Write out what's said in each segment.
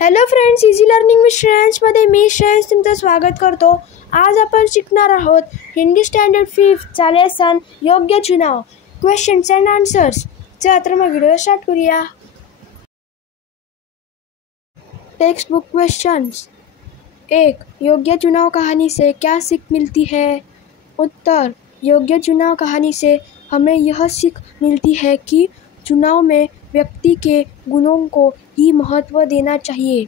Hello friends, easy learning with श्रेयांशमध्ये मी श्रेयांश तुमचं स्वागत करतो. आज आपण शिकणार आहोत हिंदी स्टँडर्ड 5चा लेसन योग्य चुनाव, क्वेश्चन्स अँड आन्सर्स. चला तर मग व्हिडिओ स्टार्ट करूया. Text book questions. 1. योग्य चुनाव कहानी से क्या सीख मिलती है? उत्तर: योग्य चुनाव कहानी से हमें यह सीख मिलती है कि चुनाव में व्यक्ति के गुणों को ही महत्व देना चाहिए.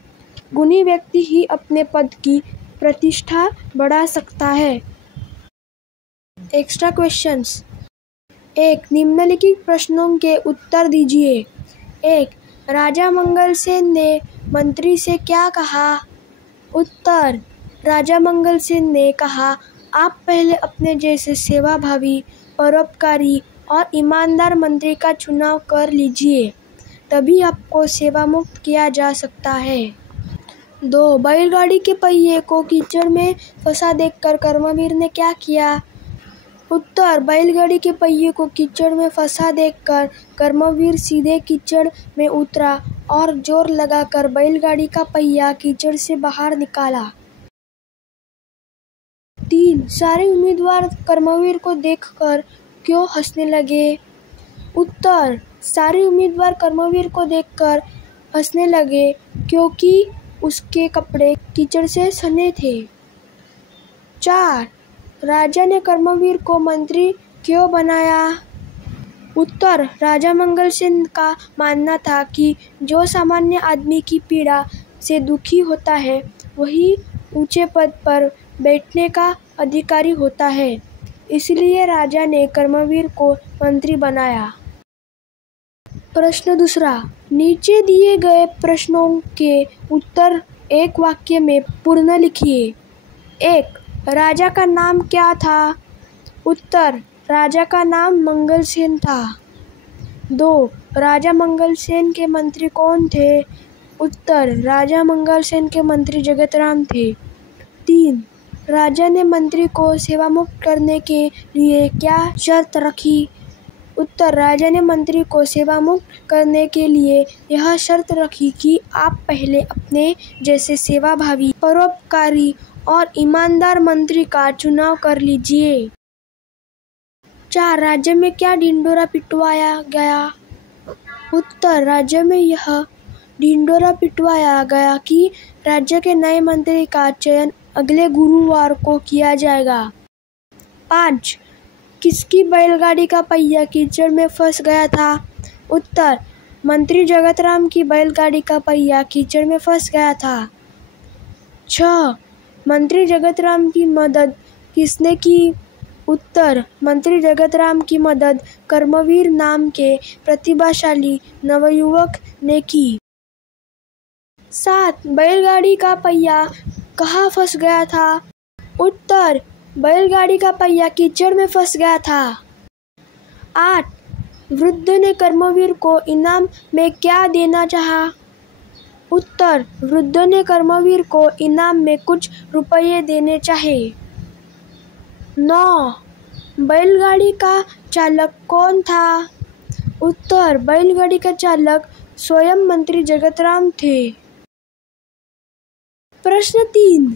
गुणी व्यक्ति ही अपने पद की प्रतिष्ठा बढ़ा सकता है. Extra questions. 1. निम्नलिखित प्रश्नों के उत्तर दीजिए. 1. राजा मंगल सेन ने मंत्री से क्या कहा? उत्तर: राजा मंगल सेन ने कहा, आप पहले अपने जैसे सेवाभावी, परोपकारी और ईमानदार मंत्री का चुनाव कर लीजिए, तभी आपको सेवा मुक्त किया जा सकता है. 2. बैलगाड़ी के पहिए को कीचड़ में फंसा देखकर कर्मवीर ने क्या किया? उत्तर: बैलगाड़ी के पहिए को कीचड़ में फंसा देखकर कर्मवीर सीधे कीचड़ में उतरा और जोर लगाकर बैलगाड़ी का पहिया कीचड़ से बाहर निकाला. 3. सारे उम्मीदवार कर्मवीर को देखकर क्यों हंसने लगे? उत्तर: सारे उम्मीदवार कर्मवीर को देखकर हंसने लगे क्योंकि उसके कपड़े कीचड़ से सने थे. 4. राजा ने कर्मवीर को मंत्री क्यों बनाया? उत्तर: राजा मंगल सेन का मानना था कि जो सामान्य आदमी की पीड़ा से दुखी होता है वही ऊंचे पद पर बैठने का अधिकारी होता है, इसलिए राजा ने कर्मवीर को मंत्री बनाया. प्रश्न दूसरा. नीचे दिए गए प्रश्नों के उत्तर एक वाक्य में पूर्ण लिखिए. 1. राजा का नाम क्या था? उत्तर: राजा का नाम मंगल सेन था. 2. राजा मंगल सेन के मंत्री कौन थे? उत्तर: राजा मंगल सेन के मंत्री जगतराम थे. 3. राजा ने मंत्री को सेवामुक्त करने के लिए क्या शर्त रखी? उत्तर: राजा ने मंत्री को सेवामुक्त करने के लिए यह शर्त रखी कि आप पहले अपने जैसे सेवाभावी, परोपकारी और ईमानदार मंत्री का चुनाव कर लीजिए. 4. राज्य में क्या ढिंढोरा पिटवाया गया? उत्तर: राज्य में यह ढिंढोरा पिटवाया गया कि राज्य के नए मंत्री का चयन अगले गुरुवार को किया जाएगा. 5. किसकी बैलगाड़ी का पहिया कीचड़ में फंस गया था? उत्तर: मंत्री जगतराम की बैलगाड़ी का पहिया कीचड़ में फंस गया था. 6. मंत्री जगतराम की मदद किसने की? उत्तर: मंत्री जगतराम की मदद कर्मवीर नाम के प्रतिभाशाली नवयुवक ने की. 7. बैलगाड़ी का पहिया कहाँ फंस गया था? उत्तर: बैलगाड़ी का पहिया कीचड़ में फंस गया था. 8. वृद्ध ने कर्मवीर को इनाम में क्या देना चाहा? उत्तर: वृद्ध ने कर्मवीर को इनाम में कुछ रुपये देने चाहे. 9. बैलगाड़ी का चालक कौन था? उत्तर: बैलगाड़ी का चालक स्वयं मंत्री जगतराम थे. प्रश्न 3.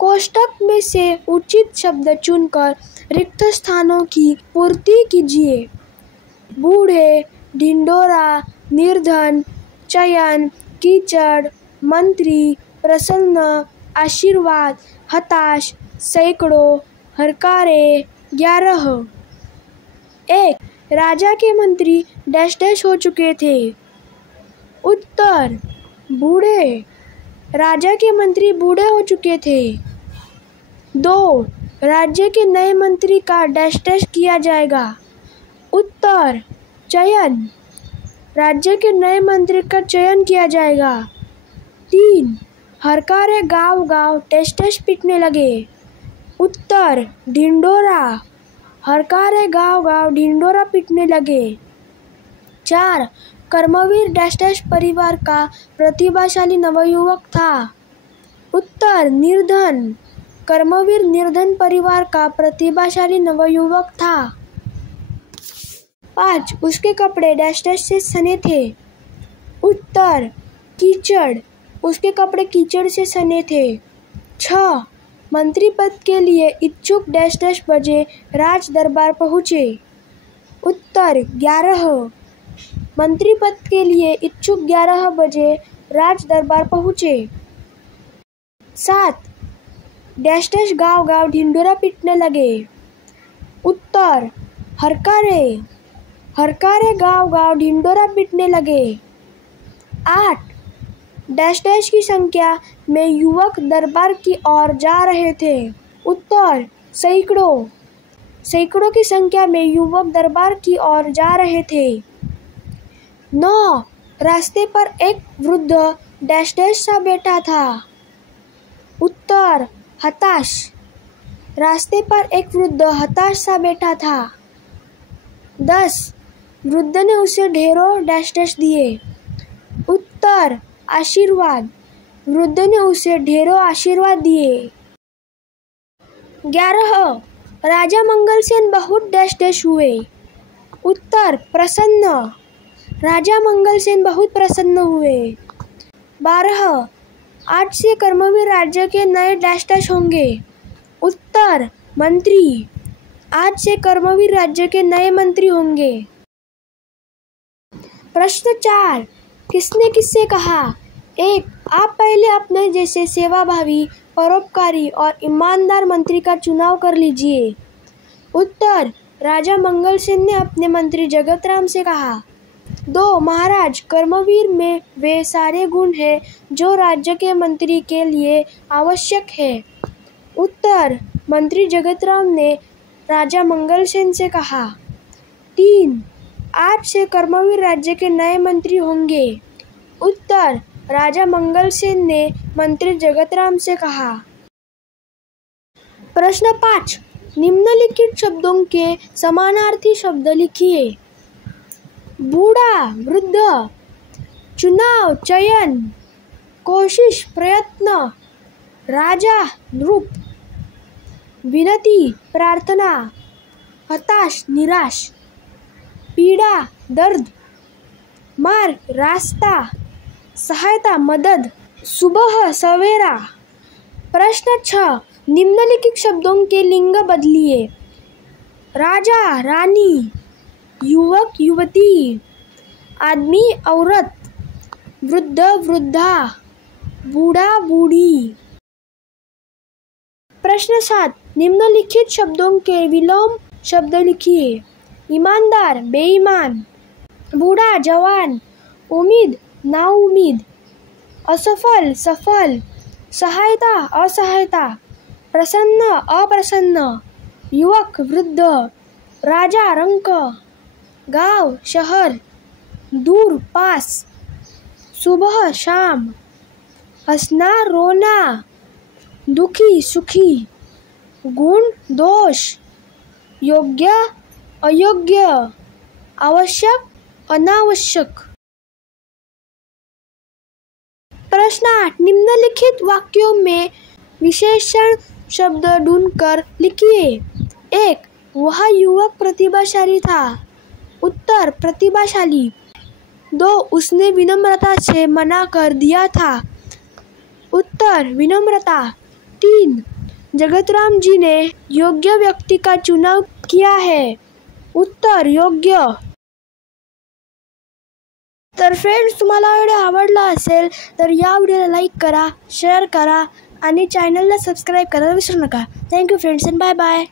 कोष्ठक में से उचित शब्द चुनकर रिक्त स्थानों की पूर्ति कीजिए. बूढ़े, ढिंढोरा, निर्धन, चयन, कीचड़, मंत्री, प्रसन्न, आशीर्वाद, हताश, सैकड़ों, हरकारे, 11. 1. राजा के मंत्री डैश डैश हो चुके थे. उत्तर: बूढ़े. राजा के मंत्री बूढ़े हो चुके थे. 2. राज्य के नए मंत्री का डैश डैश किया जाएगा. उत्तर: चयन. राज्य के नए मंत्री का चयन किया जाएगा. 3. हरकारे गाँव गाँव डैश डैश पीटने लगे. उत्तर: ढिंढोरा. हरकारे गाँव गाँव ढिंढोरा पीटने लगे. 4. कर्मवीर डैश डैश परिवार का प्रतिभाशाली नवयुवक था. उत्तर: निर्धन. कर्मवीर निर्धन परिवार का प्रतिभाशाली नवयुवक था. 5. उसके कपड़े डैश डैश से सने थे. उत्तर: कीचड़. उसके कपड़े कीचड़ से सने थे। 6. मंत्री पद के लिए इच्छुक डैश डैश बजे राज दरबार पहुँचे। उत्तर 11. मंत्री पद के लिए इच्छुक 11 बजे राज दरबार पहुँचे। 7. डैश डैश गाँव गाँव ढिंडोरा पीटने लगे। उत्तर हरकारे गाँव गाँव ढिंडोरा पीटने लगे। 8. डैश डैश की संख्या में युवक दरबार की ओर जा रहे थे। उत्तर सैकड़ों की संख्या में युवक दरबार की ओर जा रहे थे। 9. रास्ते पर एक वृद्ध डैश डैश सा बैठा था। उत्तर हताश। रास्ते पर एक वृद्ध हताश सा बैठा था। 10. वृद्ध ने उसे ढेरों डैश डैश दिए। उत्तर आशीर्वाद। वृद्ध ने उसे ढेरों आशीर्वाद दिए। 11. राजा मंगलसेन बहुत डैश डैश हुए। उत्तर प्रसन्न। राजा मंगलसेन बहुत प्रसन्न हुए। 12. आज से कर्मवीर राज्य के नए डैश डैश होंगे। उत्तर मंत्री। आज से कर्मवीर राज्य के नए मंत्री होंगे। प्रश्न 4. किसने किससे कहा? 1. आप पहले अपने जैसे सेवाभावी, परोपकारी और ईमानदार मंत्री का चुनाव कर लीजिए। उत्तर राजा मंगलसेन ने अपने मंत्री जगतराम से कहा। 2. महाराज, कर्मवीर में वे सारे गुण हैं जो राज्य के मंत्री के लिए आवश्यक है। उत्तर मंत्री जगतराम ने राजा मंगलसेन से कहा। 3. आज से कर्मवीर राज्य के नए मंत्री होंगे। उत्तर राजा मंगलसेन ने मंत्री जगतराम से कहा। प्रश्न 5. निम्नलिखित शब्दों के समानार्थी शब्द लिखिए। बूढ़ा वृद्ध, चुनाव चयन, कोशिश प्रयत्न, राजा नृप, विनती प्रार्थना, हताश निराश, पीड़ा दर्द, मार्ग रास्ता, सहायता मदद, सुबह सवेरा। प्रश्न 6. निम्नलिखित शब्दों के लिंग बदलिए। राजा रानी, युवक युवती, आदमी औरत, वृद्ध वृद्धा, बूढ़ा बूढ़ी। प्रश्न 7. निम्नलिखित शब्दों के विलोम शब्द लिखिए। ईमानदार बेईमान, बूढ़ा जवान, उम्मीद नाउम्मीद, असफल सफल, सहायता असहायता, प्रसन्न अप्रसन्न, युवक वृद्ध, राजा रंक, गांव शहर, दूर पास, सुबह शाम, हंसना रोना, दुखी सुखी, गुण दोष, योग्य अयोग्य, आवश्यक अनावश्यक। प्रश्न 8. निम्नलिखित वाक्यों में विशेषण शब्द ढूंढकर लिखिए। 1. वह युवक प्रतिभाशाली था। उत्तर प्रतिभाशाली। 2. उसने विनम्रता से मना कर दिया था। उत्तर विनम्रता। 3. जगतराम जी ने योग्य व्यक्ति का चुनाव किया है। उत्तर योग्य। तर फ्रेंड्स, तुम्हाला व्हिडिओ आवडला असेल तर या व्हिडिओला लाईक करा, शेअर करा आणि चॅनलला सबस्क्राईब करायला विसरू नका. Thank you friends and bye bye.